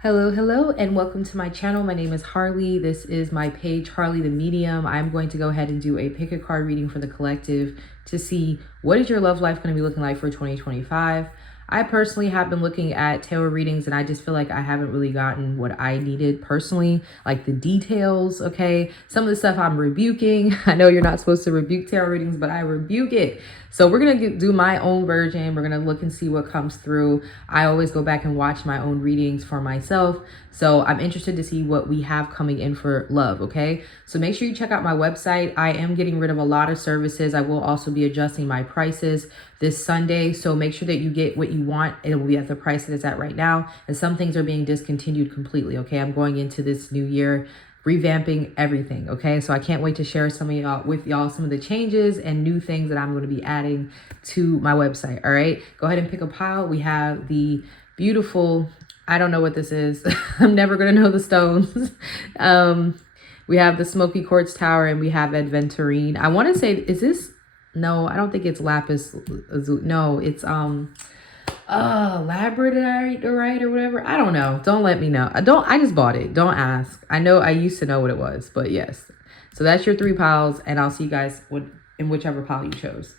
Hello, and welcome to my channel. My name is Harley. This is my page, Harley the Medium. I'm going to go ahead and do a pick a card reading for the collective to see what is your love life going to be looking like for 2025. I personally have been looking at tarot readings and I just feel like I haven't really gotten what I needed personally, like the details, okay? Some of the stuff I'm rebuking. I know you're not supposed to rebuke tarot readings, but I rebuke it. So we're going to do my own version. We're going to look and see what comes through. I always go back and watch my own readings for myself. So I'm interested to see what we have coming in for love, okay? So make sure you check out my website. I am getting rid of a lot of services. I will also be adjusting my prices this Sunday. So make sure that you get what you want. It will be at the price that it's at right now. And some things are being discontinued completely, okay? I'm going into this new year revamping everything, okay? So I can't wait to share some of some of the changes and new things that I'm going to be adding to my website, all right? Go ahead and pick a pile. We have the beautiful, I don't know what this is. I'm never going to know the stones. We have the Smoky Quartz Tower and we have Adventurine. I want to say, is this, no, I don't think it's lapis. No, it's labradorite or whatever. I don't know. Don't let me know. I just bought it. Don't ask. I know I used to know what it was, but yes. So that's your 3 piles and I'll see you guys in whichever pile you chose.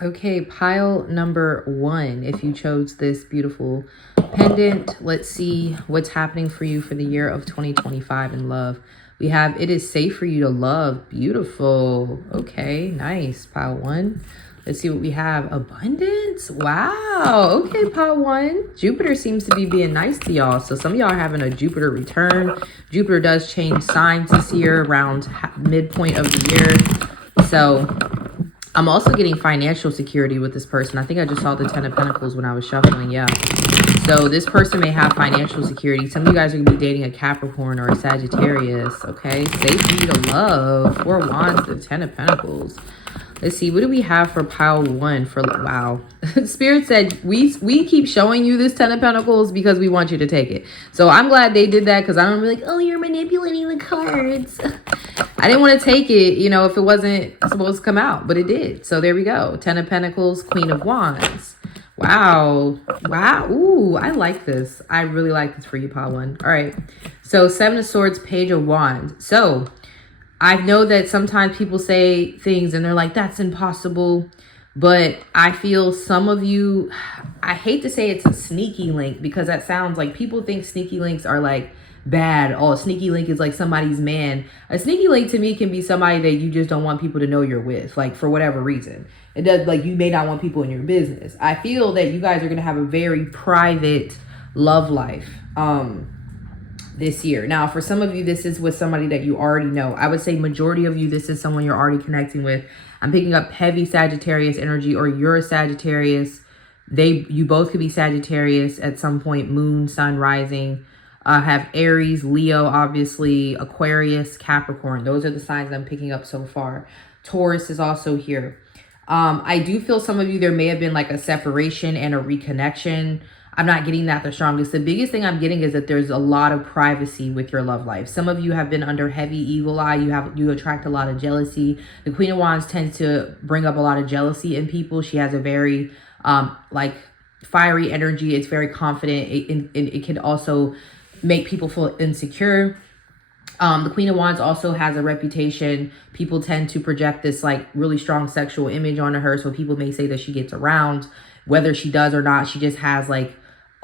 Okay, pile number 1. If you chose this beautiful pendant, let's see what's happening for you for the year of 2025 in love. We have, it is safe for you to love. Beautiful. Okay, nice. Pile 1. Let's see what we have. Abundance. Wow. Okay, pile 1. Jupiter seems to be being nice to y'all. So some of y'all are having a Jupiter return. Jupiter does change signs this year around midpoint of the year. So I'm also getting financial security with this person. I think I just saw the 10 of Pentacles when I was shuffling. Yeah. So this person may have financial security. Some of you guys are going to be dating a Capricorn or a Sagittarius. Okay. Safe for you to love. 4 Wands, the 10 of Pentacles. Let's see, what do we have for pile 1 for, wow. Spirit said, we keep showing you this 10 of Pentacles because we want you to take it. So I'm glad they did that because I don't be like, oh, you're manipulating the cards. I didn't want to take it, you know, if it wasn't supposed to come out, but it did. So there we go. 10 of Pentacles, Queen of Wands. Wow. Wow. Ooh, I like this. I really like this for you, pile 1. All right. So 7 of Swords, Page of Wands. So I know that sometimes people say things and they're like, that's impossible. But I feel some of you, I hate to say it's a sneaky link because that sounds like people think sneaky links are like bad. Oh, a sneaky link is like somebody's man. A sneaky link to me can be somebody that you just don't want people to know you're with, like for whatever reason. It does, like you may not want people in your business. I feel that you guys are going to have a very private love life. This year. Now, for some of you, this is with somebody that you already know. I would say majority of you, this is someone you're already connecting with. I'm picking up heavy Sagittarius energy, or you're a Sagittarius. You both could be Sagittarius at some point. Moon, sun, rising. Have Aries, Leo, obviously, Aquarius, Capricorn. Those are the signs I'm picking up so far. Taurus is also here. I do feel some of you, there may have been like a separation and a reconnection. I'm not getting that the strongest. The biggest thing I'm getting is that there's a lot of privacy with your love life. Some of you have been under heavy evil eye. You attract a lot of jealousy. The Queen of Wands tends to bring up a lot of jealousy in people. She has a very like fiery energy. It's very confident. It can also make people feel insecure. The Queen of Wands also has a reputation. People tend to project this like really strong sexual image onto her. So people may say that she gets around. Whether she does or not, she just has like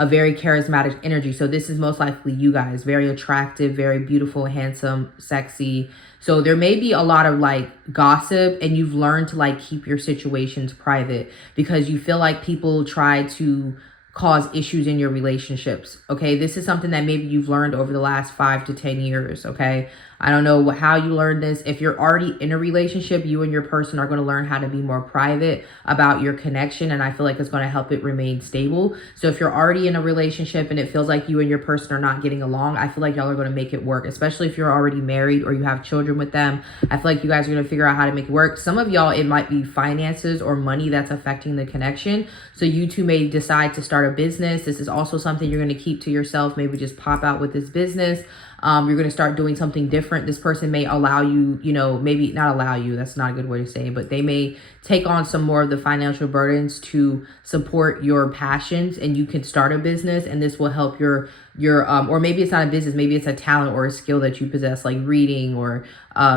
a very charismatic energy. So this is most likely you guys. Very attractive, very beautiful, handsome, sexy. So there may be a lot of like gossip and you've learned to like keep your situations private because you feel like people try to cause issues in your relationships. Okay, this is something that maybe you've learned over the last 5 to 10 years. Okay, I don't know how you learned this. If you're already in a relationship, you and your person are going to learn how to be more private about your connection, and I feel like it's going to help it remain stable. So if you're already in a relationship and it feels like you and your person are not getting along, I feel like y'all are going to make it work, especially if you're already married or you have children with them. I feel like you guys are going to figure out how to make it work. Some of y'all, it might be finances or money that's affecting the connection. So you two may decide to start a business. This is also something you're going to keep to yourself. Maybe just pop out with this business. You're going to start doing something different different. This person may allow you, you know, maybe not allow you, that's not a good way to say it, but they may take on some more of the financial burdens to support your passions, and you can start a business, and this will help your or maybe it's not a business, maybe it's a talent or a skill that you possess, like reading or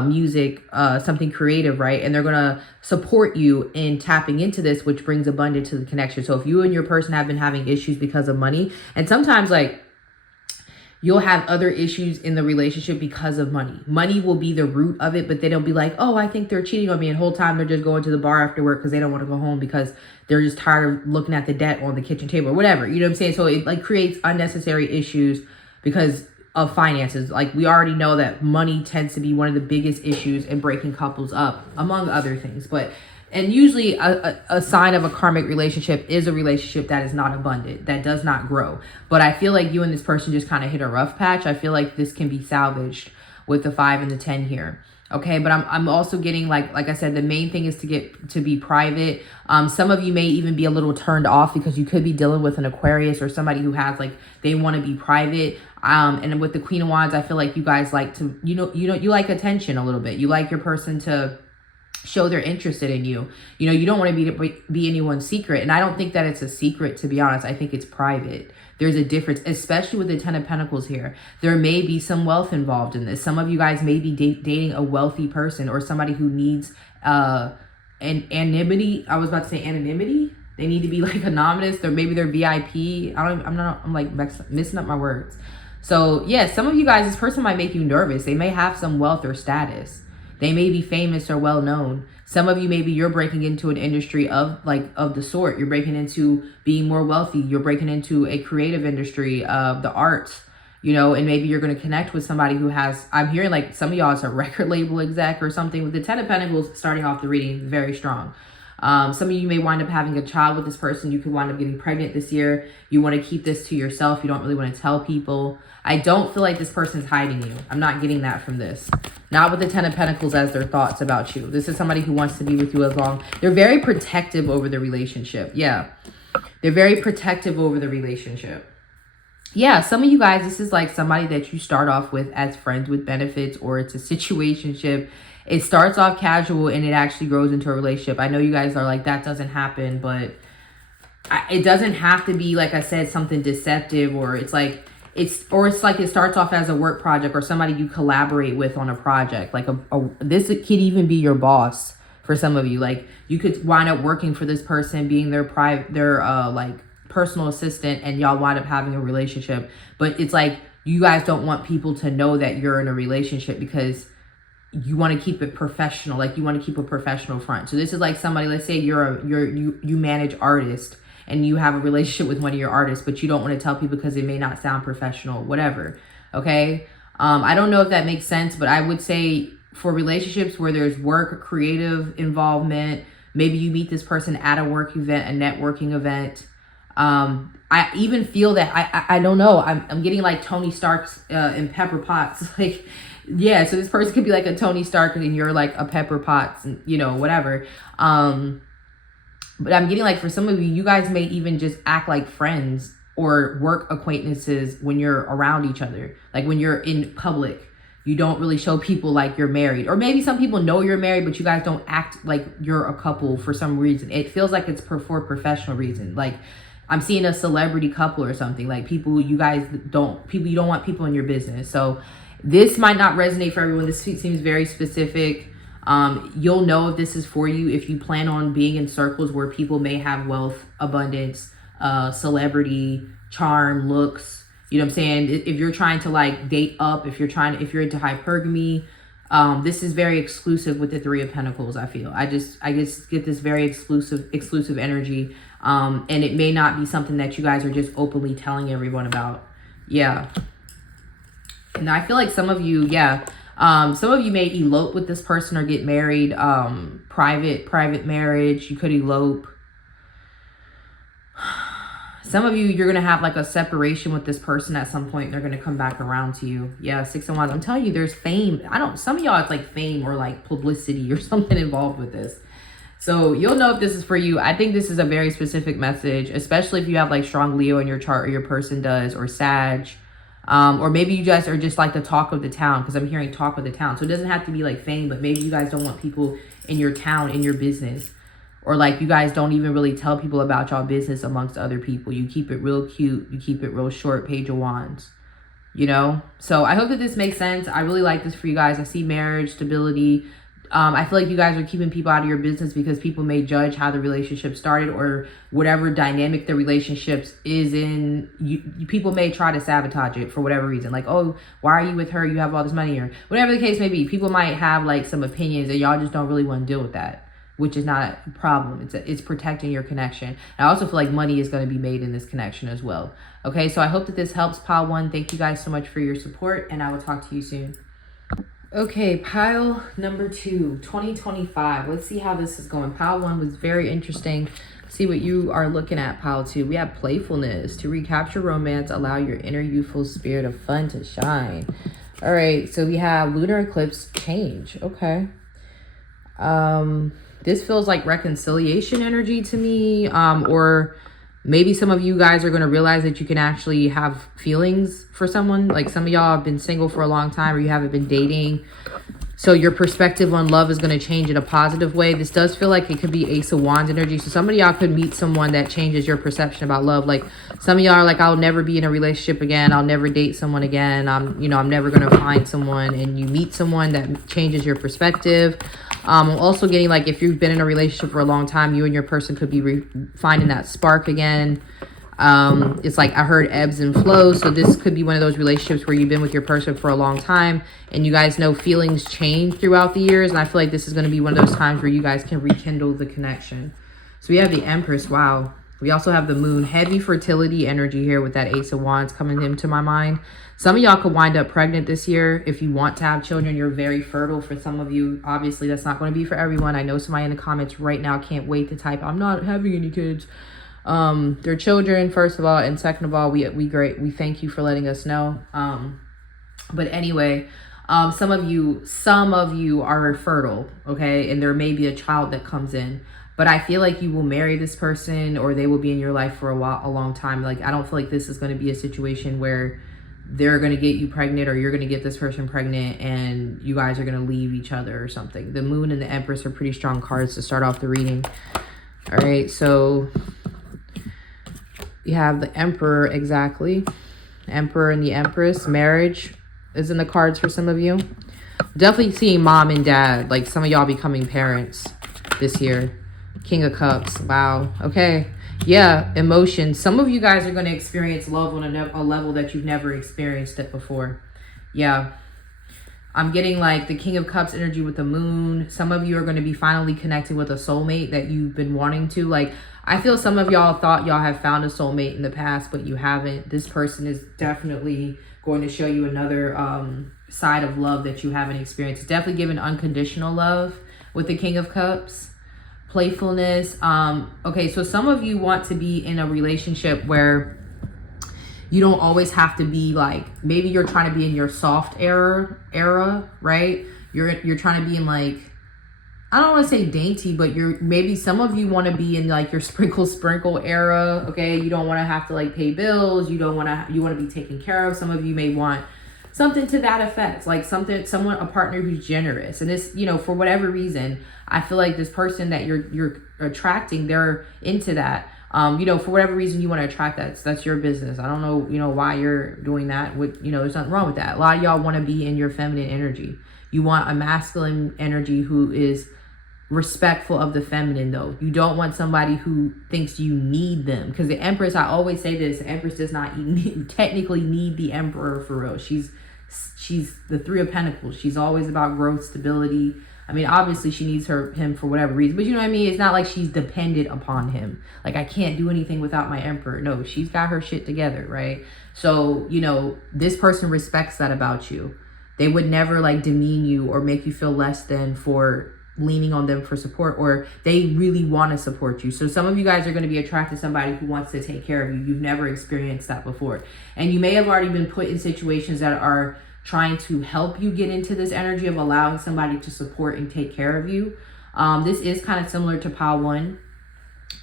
music, something creative, right? And they're gonna support you in tapping into this, which brings abundance to the connection. So if you and your person have been having issues because of money, and sometimes like you'll have other issues in the relationship because of money. Money will be the root of it, but they don't be like, oh, I think they're cheating on me. And the whole time they're just going to the bar after work because they don't want to go home because they're just tired of looking at the debt on the kitchen table or whatever. You know what I'm saying? So it like creates unnecessary issues because of finances. Like we already know that money tends to be one of the biggest issues in breaking couples up, among other things. And usually a sign of a karmic relationship is a relationship that is not abundant, that does not grow. But I feel like you and this person just kind of hit a rough patch. I feel like this can be salvaged with the 5 and the 10 here. Okay, but I'm also getting like I said, the main thing is to get to be private. Some of you may even be a little turned off because you could be dealing with an Aquarius or somebody who has like, they want to be private. And with the Queen of Wands, I feel like you guys like to, you like attention a little bit. You like your person to show they're interested in you. You know, you don't want to be anyone's secret. And I don't think that it's a secret, to be honest. I think it's private. There's a difference, especially with the 10 of Pentacles here. There may be some wealth involved in this. Some of you guys may be dating a wealthy person or somebody who needs an anonymity. I was about to say anonymity. They need to be like anonymous, or maybe they're VIP. I'm like messing up my words. So yeah, some of you guys, this person might make you nervous. They may have some wealth or status. They may be famous or well known. Some of you, maybe you're breaking into an industry of the sort. You're breaking into being more wealthy. You're breaking into a creative industry of the arts, you know, and maybe you're going to connect with somebody who has, I'm hearing like some of y'all is a record label exec or something. With the 10 of Pentacles starting off the reading, very strong. Some of you may wind up having a child with this person. You could wind up getting pregnant this year. You want to keep this to yourself. You don't really want to tell people. I don't feel like this person's hiding you. I'm not getting that from this. Not with the 10 of Pentacles as their thoughts about you. This is somebody who wants to be with you as long. They're very protective over the relationship. Yeah. They're very protective over the relationship. Yeah, some of you guys, this is like somebody that you start off with as friends with benefits, or it's a situationship. It starts off casual and it actually grows into a relationship. I know you guys are like, that doesn't happen, but it doesn't have to be, like I said, something deceptive, or it's like, it starts off as a work project or somebody you collaborate with on a project. Like this could even be your boss for some of you. Like you could wind up working for this person, being their like personal assistant, and y'all wind up having a relationship. But it's like you guys don't want people to know that you're in a relationship because you want to keep it professional. Like you want to keep a professional front. So this is like somebody, let's say you manage artists and you have a relationship with one of your artists, but you don't want to tell people because it may not sound professional, whatever. Okay. I don't know if that makes sense, but I would say for relationships where there's work, creative involvement, maybe you meet this person at a work event, a networking event. I even feel that I don't know. I'm getting like Tony Stark's in Pepper Potts. Like, yeah, so this person could be like a Tony Stark and you're like a Pepper Potts, and you know, whatever. But I'm getting like for some of you, you guys may even just act like friends or work acquaintances when you're around each other. Like when you're in public, you don't really show people like you're married. Or maybe some people know you're married, but you guys don't act like you're a couple for some reason. It feels like it's for professional reason. Like I'm seeing a celebrity couple or something. Like you don't want people in your business. So this might not resonate for everyone. This seems very specific. You'll know if this is for you if you plan on being in circles where people may have wealth, abundance, celebrity, charm, looks. You know what I'm saying? If you're trying to like date up, if you're into hypergamy, this is very exclusive with the 3 of Pentacles. I feel I just get this very exclusive energy. And it may not be something that you guys are just openly telling everyone about. Yeah. And I feel like some of you may elope with this person or get married, private marriage. You could elope. Some of you, you're going to have like a separation with this person at some point. And they're going to come back around to you. Yeah, 6 of Wands. I'm telling you, there's fame. Some of y'all, it's like fame or like publicity or something involved with this. So you'll know if this is for you. I think this is a very specific message, especially if you have like strong Leo in your chart, or your person does, or Sag. Or maybe you guys are just like the talk of the town, because I'm hearing talk of the town. So it doesn't have to be like fame, but maybe you guys don't want people in your town, in your business. Or like you guys don't even really tell people about y'all business amongst other people. You keep it real cute. You keep it real short, Page of Wands. You know? So I hope that this makes sense. I really like this for you guys. I see marriage, stability. I feel like you guys are keeping people out of your business because people may judge how the relationship started or whatever dynamic the relationships is in. People may try to sabotage it for whatever reason. Like, oh, why are you with her? You have all this money, or whatever the case may be. People might have like some opinions and y'all just don't really want to deal with that, which is not a problem. It's protecting your connection. And I also feel like money is going to be made in this connection as well. Okay, so I hope that this helps, pile 1. Thank you guys so much for your support, and I will talk to you soon. Okay, pile number 2, 2025. Let's see how this is going. Pile 1 was very interesting. See what you are looking at, pile 2. We have playfulness. To recapture romance, allow your inner youthful spirit of fun to shine. All right, so we have lunar eclipse change. Okay. This feels like reconciliation energy to me, or maybe some of you guys are going to realize that you can actually have feelings for someone. Like some of y'all have been single for a long time, or you haven't been dating. So your perspective on love is going to change in a positive way. This does feel like it could be Ace of Wands energy. So some of y'all could meet someone that changes your perception about love. Like some of y'all are like, I'll never be in a relationship again. I'll never date someone again. I'm never going to find someone. And you meet someone that changes your perspective. I'm also getting like, if you've been in a relationship for a long time, you and your person could be finding that spark again. It's like I heard ebbs and flows. So this could be one of those relationships where you've been with your person for a long time and you guys know feelings change throughout the years. And I feel like this is going to be one of those times where you guys can rekindle the connection. So we have the Empress. Wow. We also have the Moon. Heavy fertility energy here with that Ace of Wands coming into my mind. Some of y'all could wind up pregnant this year. If you want to have children, you're very fertile. For some of you, obviously, that's not going to be for everyone. I know somebody in the comments right now can't wait to type, I'm not having any kids. They're children, first of all. And second of all, we thank you for letting us know. But anyway, some of you are fertile, okay? And there may be a child that comes in. But I feel like you will marry this person or they will be in your life for a long time. Like, I don't feel like this is going to be a situation where they're going to get you pregnant or you're going to get this person pregnant and you guys are going to leave each other or something. The Moon and the Empress are pretty strong cards to start off the reading. All right, so you have the Emperor, exactly. Emperor and the Empress. Marriage is in the cards for some of you. Definitely seeing mom and dad, like some of y'all becoming parents this year. King of Cups. Wow. Okay. Yeah. Emotions. Some of you guys are going to experience love on a level that you've never experienced it before. Yeah. I'm getting like the King of Cups energy with the Moon. Some of you are going to be finally connecting with a soulmate that you've been wanting to. Like, I feel some of y'all thought y'all have found a soulmate in the past, but you haven't. This person is definitely going to show you another side of love that you haven't experienced. It's definitely giving unconditional love with the King of Cups. Playfulness. Okay, so some of you want to be in a relationship where you don't always have to be like, maybe you're trying to be in your soft era, right? You're trying to be in like, I don't want to say dainty, but maybe some of you want to be in like your sprinkle era. Okay, you don't want to have to like pay bills. You want to be taken care of. Some of you may want something to that effect, like a partner who's generous. And this, for whatever reason, I feel like this person that you're attracting, they're into that. For whatever reason you want to attract that, that's your business. I don't know, why you're doing that. There's nothing wrong with that. A lot of y'all want to be in your feminine energy. You want a masculine energy who is respectful of the feminine, though. You don't want somebody who thinks you need them. Because the Empress, I always say this, the Empress does not technically need the Emperor for real. She's the Three of Pentacles. She's always about growth, stability. I mean, obviously she needs him for whatever reason, but you know what I mean? It's not like she's dependent upon him. Like, I can't do anything without my Emperor. No, she's got her shit together, right? So, this person respects that about you. They would never like demean you or make you feel less than for leaning on them for support, or they really want to support you. So some of you guys are going to be attracted to somebody who wants to take care of you. You've never experienced that before. And you may have already been put in situations that are trying to help you get into this energy of allowing somebody to support and take care of you. This is kind of similar to pile 1.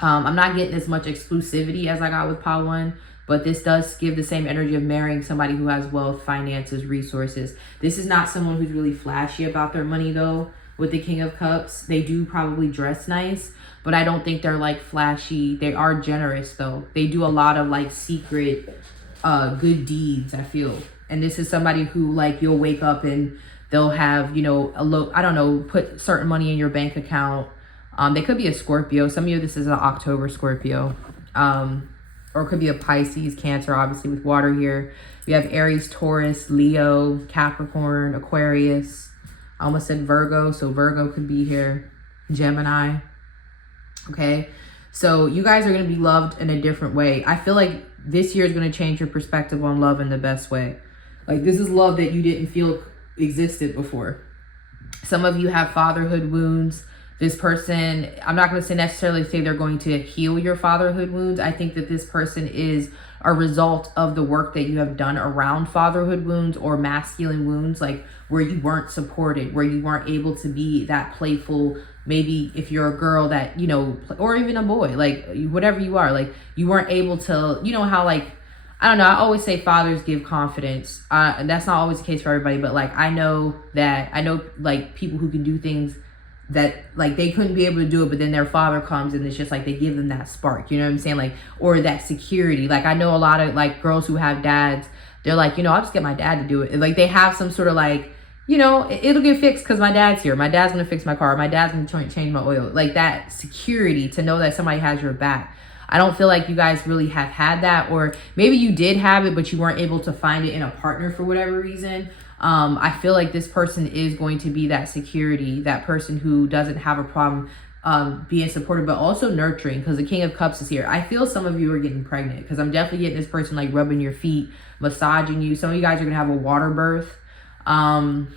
I'm not getting as much exclusivity as I got with pile 1. but this does give the same energy of marrying somebody who has wealth, finances, resources. This is not someone who's really flashy about their money though. With the King of Cups, they do probably dress nice, but I don't think they're like flashy. They are generous though. They do a lot of like secret good deeds, I feel. And this is somebody who like you'll wake up and they'll have, you know, I don't know, put certain money in your bank account. They could be a Scorpio. Some of you, this is an October Scorpio. Or it could be a Pisces, Cancer, obviously with water here. You have Aries, Taurus, Leo, Capricorn, Aquarius. I almost said Virgo, so Virgo could be here. Gemini. Okay. So you guys are going to be loved in a different way. I feel like this year is going to change your perspective on love in the best way. Like this is love that you didn't feel existed before. Some of you have fatherhood wounds. This person, I'm not going to say necessarily say they're going to heal your fatherhood wounds. I think that this person is a result of the work that you have done around fatherhood wounds or masculine wounds, like where you weren't supported, where you weren't able to be that playful, maybe if you're a girl that, you know, or even a boy, like whatever you are, like you weren't able to, you know how like, I don't know, I always say fathers give confidence. And that's not always the case for everybody, but like I know like people who can do things that like they couldn't be able to do it, but then their father comes and it's just like they give them that spark, you know what I'm saying? Like, or that security. Like I know a lot of like girls who have dads, they're like, you know, I'll just get my dad to do it. Like they have some sort of like, you know, it'll get fixed because my dad's here. My dad's gonna fix my car. My dad's gonna change my oil. Like that security to know that somebody has your back. I don't feel like you guys really have had that, or maybe you did have it, but you weren't able to find it in a partner for whatever reason. I feel like this person is going to be that security, that person who doesn't have a problem being supportive, but also nurturing, because the King of Cups is here. I feel some of you are getting pregnant because I'm definitely getting this person like rubbing your feet, massaging you. Some of you guys are going to have a water birth. And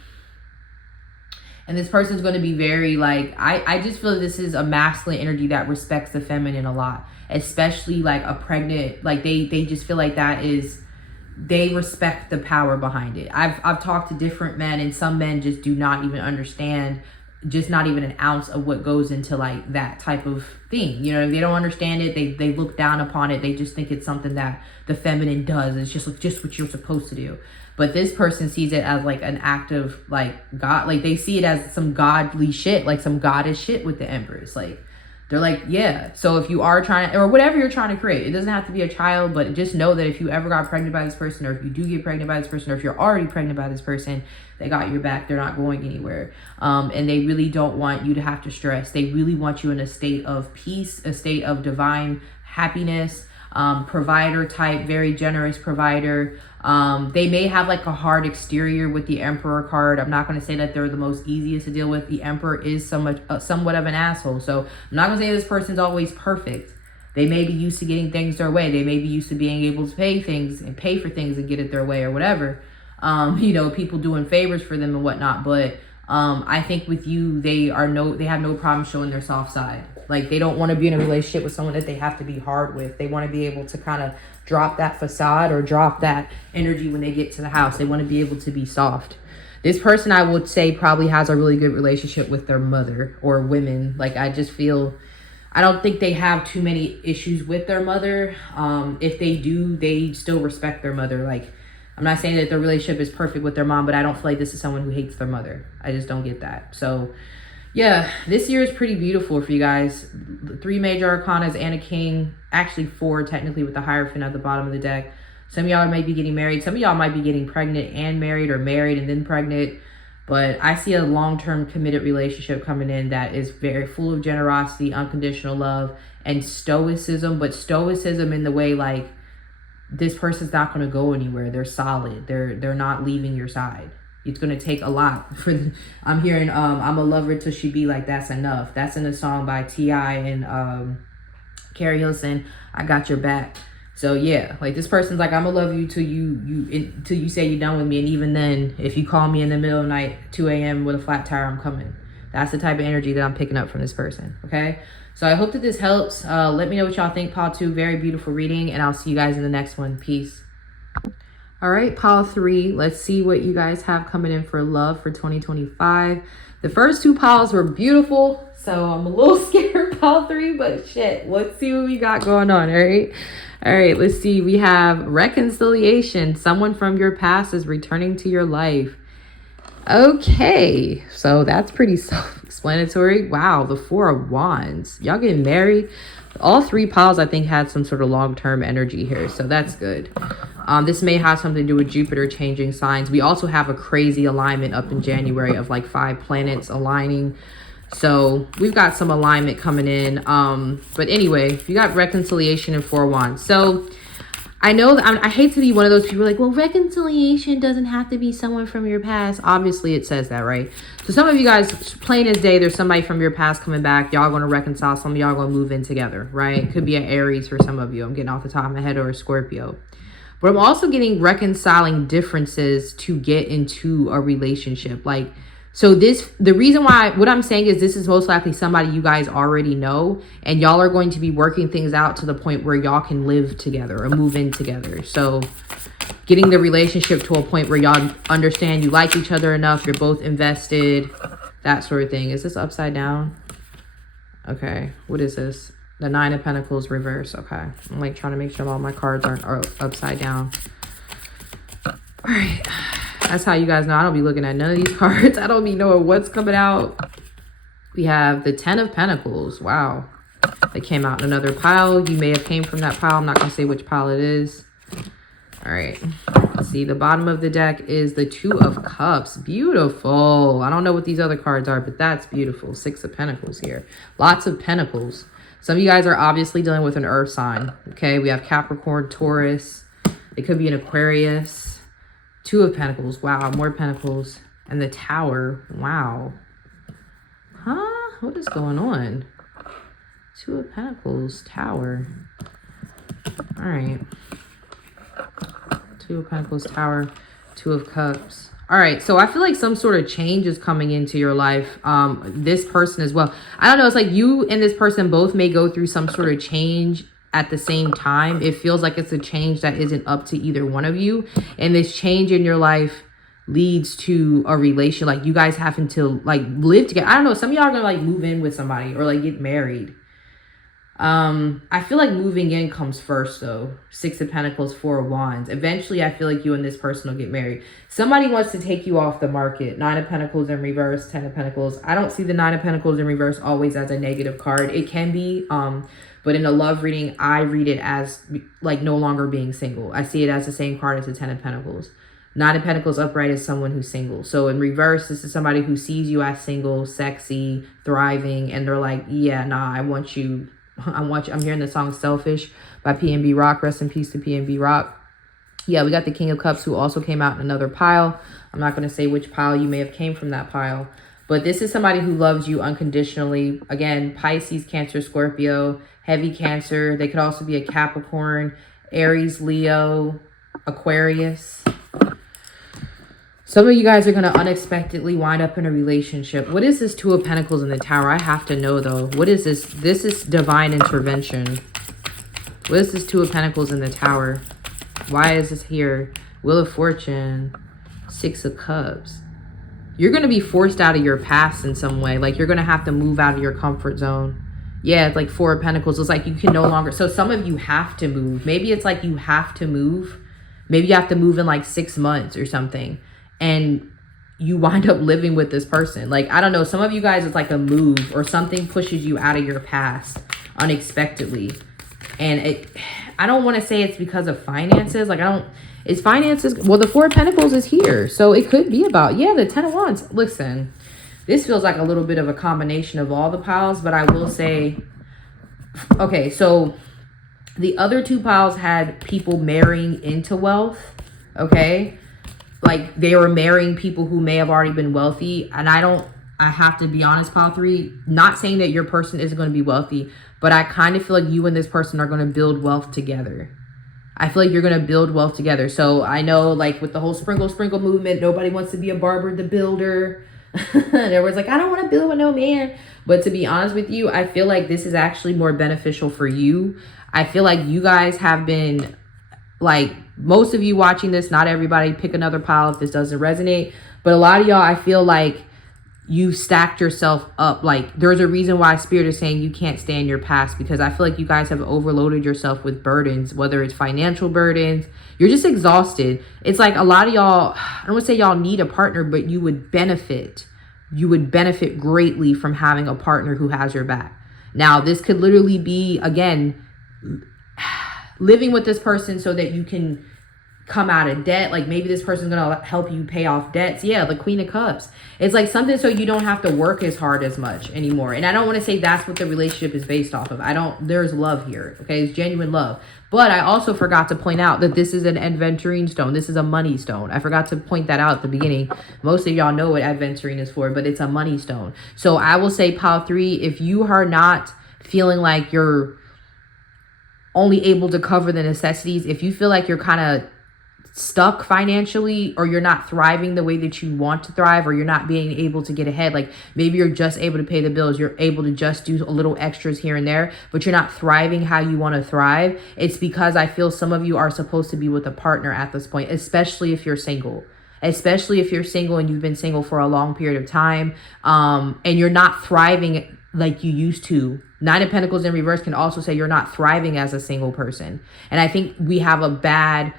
this person's going to be very like, I just feel this is a masculine energy that respects the feminine a lot, especially like a pregnant, like they just feel like that is, they respect the power behind it. I've talked to different men, and some men just do not even understand, just not even an ounce of what goes into like that type of thing. You know, they don't understand it. They look down upon it. They just think it's something that the feminine does. It's just what you're supposed to do. But this person sees it as like an act of like God, like they see it as some godly shit, like some goddess shit with the Empress. Like they're like, yeah. So if you are trying to, or whatever you're trying to create, it doesn't have to be a child, but just know that if you ever got pregnant by this person, or if you do get pregnant by this person, or if you're already pregnant by this person, they got your back. They're not going anywhere. And they really don't want you to have to stress. They really want you in a state of peace, a state of divine happiness, provider type, very generous provider. They may have like a hard exterior with the Emperor card. I'm not going to say that they're the most easiest to deal with. The Emperor is somewhat of an asshole. So I'm not going to say this person's always perfect. They may be used to getting things their way. They may be used to being able to pay for things and get it their way or whatever. You know, people doing favors for them and whatnot. But I think with you, they have no problem showing their soft side. Like they don't want to be in a relationship with someone that they have to be hard with. They want to be able to kind of drop that facade or drop that energy when they get to the house. They want to be able to be soft. This person, I would say, probably has a really good relationship with their mother or women. Like I just feel, I don't think they have too many issues with their mother. If they do, they still respect their mother. Like I'm not saying that their relationship is perfect with their mom, but I don't feel like this is someone who hates their mother. I just don't get that. So yeah, this year is pretty beautiful for you guys. 3 major arcanas and a king. Actually 4 technically with the Hierophant at the bottom of the deck. Some of y'all might be getting married. Some of y'all might be getting pregnant and married, or married and then pregnant. But I see a long-term committed relationship coming in that is very full of generosity, unconditional love, and stoicism. But stoicism in the way like this person's not going to go anywhere. They're solid. They're not leaving your side. It's going to take a lot for I'm hearing I'm a lover till she be like, that's enough. That's in a song by T.I. and Carrie Hilson, I Got Your Back. So yeah, like this person's like, I'm gonna love you till you say you're done with me. And even then, if you call me in the middle of the night, 2 a.m. with a flat tire, I'm coming. That's the type of energy that I'm picking up from this person. Okay. So I hope that this helps. Let me know what y'all think. Pile 2, very beautiful reading, and I'll see you guys in the next one. Peace. All right, pile 3. Let's see what you guys have coming in for love for 2025. The first 2 piles were beautiful, so I'm a little scared pile 3, but shit, let's see what we got going on. All right, let's see. We have reconciliation. Someone from your past is returning to your life. Okay, so that's pretty self-explanatory. Wow, the 4 of Wands. Y'all getting married? All 3 piles, I think, had some sort of long-term energy here, so that's good. This may have something to do with Jupiter changing signs. We also have a crazy alignment up in January of like 5 planets aligning. So we've got some alignment coming in. But anyway, you got reconciliation and 4 wands. So I know that I hate to be one of those people like, well, reconciliation doesn't have to be someone from your past. Obviously, it says that, right? So some of you guys, plain as day, there's somebody from your past coming back. Y'all going to reconcile. Some of y'all going to move in together, right? It could be an Aries for some of you. I'm getting off the top of my head, or a Scorpio. But I'm also getting reconciling differences to get into a relationship. Like, so the reason why, what I'm saying is this is most likely somebody you guys already know, and y'all are going to be working things out to the point where y'all can live together or move in together. So getting the relationship to a point where y'all understand you like each other enough, you're both invested, that sort of thing. Is this upside down? Okay, what is this? The 9 of Pentacles reverse. Okay, I'm like trying to make sure all my cards aren't upside down. All right, that's how you guys know I don't be looking at none of these cards. I don't be knowing what's coming out. We have the 10 of Pentacles. Wow, they came out in another pile. You may have came from that pile. I'm not gonna say which pile it is. All right, let's see. The bottom of the deck is the 2 of Cups. Beautiful. I don't know what these other cards are, but that's beautiful. 6 of Pentacles here. Lots of Pentacles. Some of you guys are obviously dealing with an earth sign. Okay, we have Capricorn, Taurus. It could be an Aquarius. 2 of Pentacles. Wow, more Pentacles. And the Tower. Wow. Huh? What is going on? 2 of Pentacles, Tower. All right. 2 of Pentacles, Tower, 2 of Cups. All right, so I feel like some sort of change is coming into your life. This person as well. I don't know. It's like you and this person both may go through some sort of change at the same time. It feels like it's a change that isn't up to either one of you. And this change in your life leads to a relation. Like you guys having to like live together. I don't know. Some of y'all are going to like move in with somebody or like get married. I feel like moving in comes first though. 6 of Pentacles, 4 of Wands. Eventually, I feel like you and this person will get married. Somebody wants to take you off the market. 9 of Pentacles in reverse, 10 of Pentacles. I don't see the 9 of Pentacles in reverse always as a negative card. It can be, but in a love reading, I read it as like no longer being single. I see it as the same card as the 10 of Pentacles. 9 of Pentacles upright is someone who's single. So in reverse, this is somebody who sees you as single, sexy, thriving, and they're like, yeah, nah, I want you. I'm hearing the song Selfish by P&B Rock. Rest in peace to P&B Rock. Yeah, we got the King of Cups who also came out in another pile. I'm not going to say which pile. You may have came from that pile. But this is somebody who loves you unconditionally. Again, Pisces, Cancer, Scorpio, heavy Cancer. They could also be a Capricorn, Aries, Leo, Aquarius. Some of you guys are going to unexpectedly wind up in a relationship. What is this 2 of Pentacles in the Tower? I have to know, though. What is this? This is divine intervention. What is this 2 of Pentacles in the Tower? Why is this here? Wheel of Fortune, 6 of Cups. You're going to be forced out of your past in some way. Like, you're going to have to move out of your comfort zone. Yeah, it's like 4 of Pentacles. It's like you can no longer... So some of you have to move. Maybe it's like you have to move. Maybe you have to move in like 6 months or something. And you wind up living with this person. Like, I don't know. Some of you guys, it's like a move or something pushes you out of your past unexpectedly. And I don't want to say it's because of finances. Like, it's finances. Well, the 4 of Pentacles is here. So it could be about, yeah, the 10 of Wands. Listen, this feels like a little bit of a combination of all the piles. But I will say, okay, so the other 2 piles had people marrying into wealth. Okay. Like they were marrying people who may have already been wealthy. And I have to be honest, pile 3, not saying that your person isn't going to be wealthy, but I kind of feel like you and this person are going to build wealth together. I feel like you're going to build wealth together. So I know like with the whole sprinkle movement, nobody wants to be a barber the builder. Everyone's like, I don't want to build with no man. But to be honest with you, I feel like this is actually more beneficial for you. I feel like you guys have been like, most of you watching this, not everybody, pick another pile if this doesn't resonate. But a lot of y'all, I feel like you stacked yourself up. Like, there's a reason why Spirit is saying you can't stay in your past, because I feel like you guys have overloaded yourself with burdens, whether it's financial burdens. You're just exhausted. It's like a lot of y'all, I don't want to say y'all need a partner, but you would benefit greatly from having a partner who has your back. Now, this could literally be, again, living with this person so that you can come out of debt. Like, maybe this person's gonna help you pay off debts. Yeah, the Queen of Cups. It's like something so you don't have to work as hard as much anymore. And I don't want to say that's what the relationship is based off of. There's love here. Okay, it's genuine love. But I also forgot to point out that this is an aventurine stone. This is a money stone. I forgot to point that out at the beginning. Most of y'all know what aventurine is for, but it's a money stone. So I will say, pile 3, if you are not feeling like you're only able to cover the necessities, if you feel like you're kind of stuck financially, or you're not thriving the way that you want to thrive, or you're not being able to get ahead, like maybe you're just able to pay the bills, you're able to just do a little extras here and there, but you're not thriving how you want to thrive, it's because I feel some of you are supposed to be with a partner at this point, especially if you're single. Especially if you're single and you've been single for a long period of time, and you're not thriving like you used to. 9 of Pentacles in reverse can also say you're not thriving as a single person. And I think we have a bad,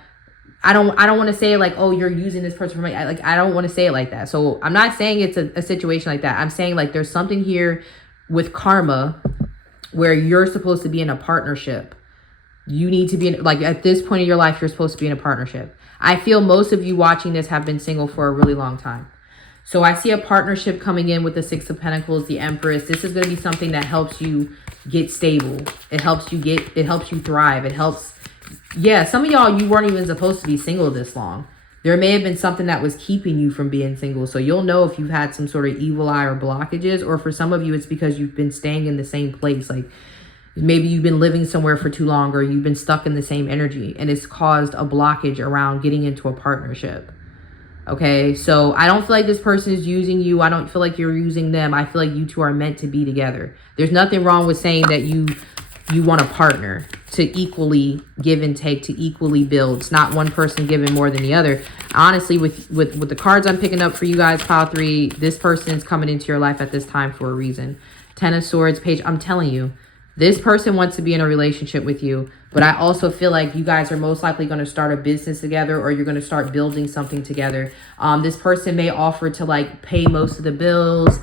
I don't want to say like, oh, you're using this person for money. I don't want to say it like that. So I'm not saying it's a situation like that. I'm saying like there's something here with karma where you're supposed to be in a partnership. You need to be in, like, at this point in your life, you're supposed to be in a partnership. I feel most of you watching this have been single for a really long time. So I see a partnership coming in with the 6 of Pentacles, the Empress. This is going to be something that helps you get stable. It helps you thrive. It helps. Yeah, some of y'all, you weren't even supposed to be single this long. There may have been something that was keeping you from being single. So you'll know if you've had some sort of evil eye or blockages, or for some of you, it's because you've been staying in the same place. Like maybe you've been living somewhere for too long, or you've been stuck in the same energy, and it's caused a blockage around getting into a partnership. Okay, so I don't feel like this person is using you. I don't feel like you're using them. I feel like you two are meant to be together. There's nothing wrong with saying that you want a partner to equally give and take, to equally build. It's not one person giving more than the other. Honestly, with the cards I'm picking up for you guys, pile 3, this person's coming into your life at this time for a reason. 10 of Swords, Page. I'm telling you, this person wants to be in a relationship with you, but I also feel like you guys are most likely going to start a business together, or you're going to start building something together. This person may offer to like pay most of the bills.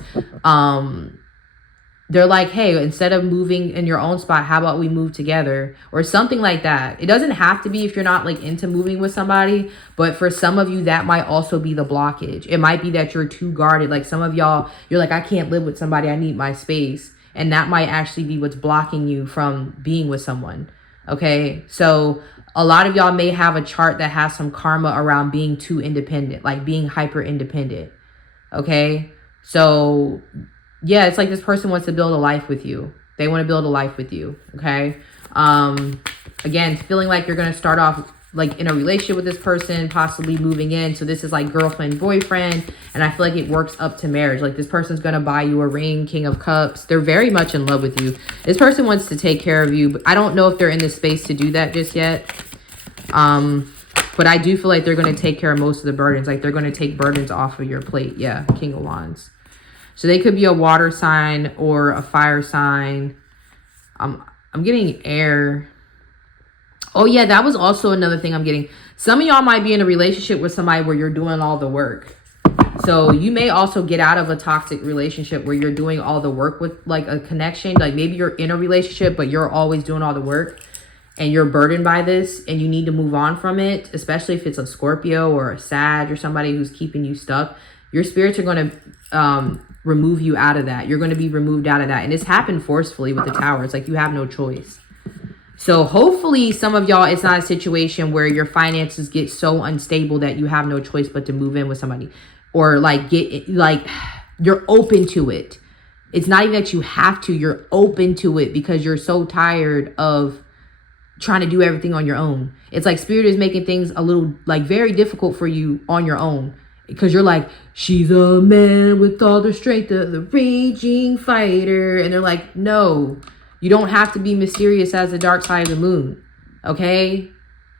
They're like, hey, instead of moving in your own spot, how about we move together, or something like that. It doesn't have to be if you're not like into moving with somebody, but for some of you, that might also be the blockage. It might be that you're too guarded. Like some of y'all, you're like, I can't live with somebody. I need my space. And that might actually be what's blocking you from being with someone. Okay, so a lot of y'all may have a chart that has some karma around being too independent, like being hyper independent. Okay, so yeah, it's like this person wants to build a life with you. They want to build a life with you. Okay, again, feeling like you're going to start off like in a relationship with this person, possibly moving in. So this is like girlfriend, boyfriend, and I feel like it works up to marriage. Like this person's going to buy you a ring, King of Cups. They're very much in love with you. This person wants to take care of you, but I don't know if they're in the space to do that just yet. But I do feel like they're going to take care of most of the burdens. Like they're going to take burdens off of your plate. Yeah, King of Wands. So they could be a water sign or a fire sign. I'm getting air. Oh yeah, that was also another thing I'm getting. Some of y'all might be in a relationship with somebody where you're doing all the work. So you may also get out of a toxic relationship where you're doing all the work with like a connection. Like maybe you're in a relationship, but you're always doing all the work and you're burdened by this and you need to move on from it, especially if it's a Scorpio or a Sag or somebody who's keeping you stuck. Your spirits are going to remove you out of that. You're going to be removed out of that. And it's happened forcefully with the Tower. It's like you have no choice. So hopefully some of y'all, it's not a situation where your finances get so unstable that you have no choice but to move in with somebody, or like you're open to it. It's not even that you have to, you're open to it because you're so tired of trying to do everything on your own. It's like Spirit is making things a little like very difficult for you on your own, because you're like, she's a man with all the strength of the raging fighter. And they're like, no. You don't have to be mysterious as the dark side of the moon. Okay?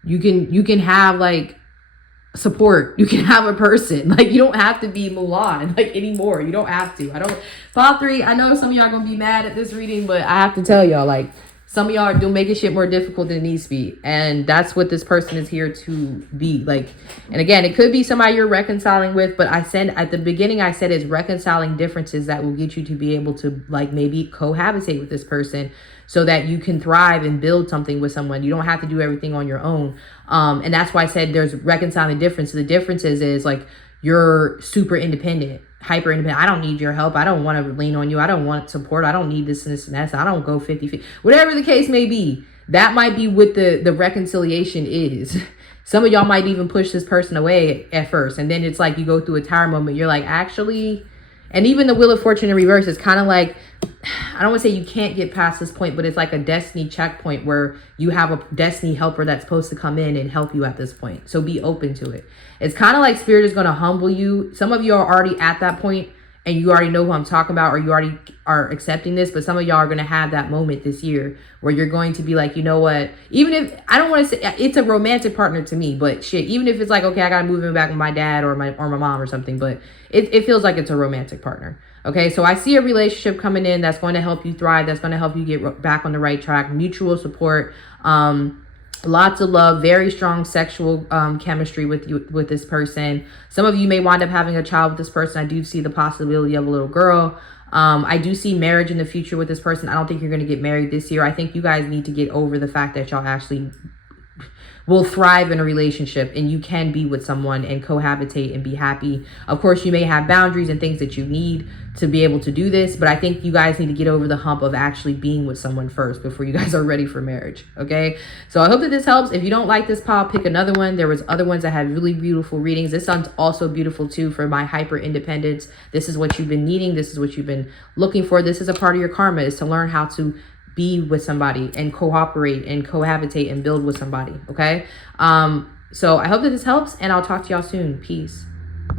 You can have like support. You can have a person. Like, you don't have to be Mulan like anymore. You don't have to. I don't. Pile 3, I know some of y'all gonna be mad at this reading, but I have to tell y'all, like, some of y'all are doing making shit more difficult than it needs to be. And that's what this person is here to be. Like, and again, it could be somebody you're reconciling with, but I said at the beginning, I said it's reconciling differences that will get you to be able to, like, maybe cohabitate with this person so that you can thrive and build something with someone. You don't have to do everything on your own. And that's why I said there's reconciling differences. The differences is, like, you're super independent, hyper independent. I don't need your help. I don't want to lean on you. I don't want support. I don't need this and this and that. I don't go 50-50. Whatever the case may be, that might be what the reconciliation is. Some of y'all might even push this person away at first. And then it's like you go through a tower moment. You're like, actually, and even the Wheel of Fortune in reverse is kind of like, I don't want to say you can't get past this point, but it's like a destiny checkpoint where you have a destiny helper that's supposed to come in and help you at this point. So be open to it. It's kind of like Spirit is going to humble you. Some of you are already at that point and you already know who I'm talking about, or you already are accepting this, but some of y'all are going to have that moment this year where you're going to be like, you know what, even if, I don't want to say it's a romantic partner to me, but shit, even if it's like, okay, I got to move him back with my dad or my mom or something, but it feels like it's a romantic partner. Okay, so I see a relationship coming in that's going to help you thrive, that's going to help you get back on the right track, mutual support, lots of love, very strong sexual chemistry with this person. Some of you may wind up having a child with this person. I do see the possibility of a little girl. I do see marriage in the future with this person. I don't think you're going to get married this year. I think you guys need to get over the fact that y'all actually will thrive in a relationship and you can be with someone and cohabitate and be happy. Of course, you may have boundaries and things that you need to be able to do this, but I think you guys need to get over the hump of actually being with someone first before you guys are ready for marriage. Okay, so I hope that this helps. If you don't like this pile, pick another one. There was other ones that had really beautiful readings. This one's also beautiful too for my hyper independence. This is what you've been needing. This is what you've been looking for. This is a part of your karma, is to learn how to be with somebody and cooperate and cohabitate and build with somebody. Okay, so I hope that this helps, and I'll talk to y'all soon. Peace.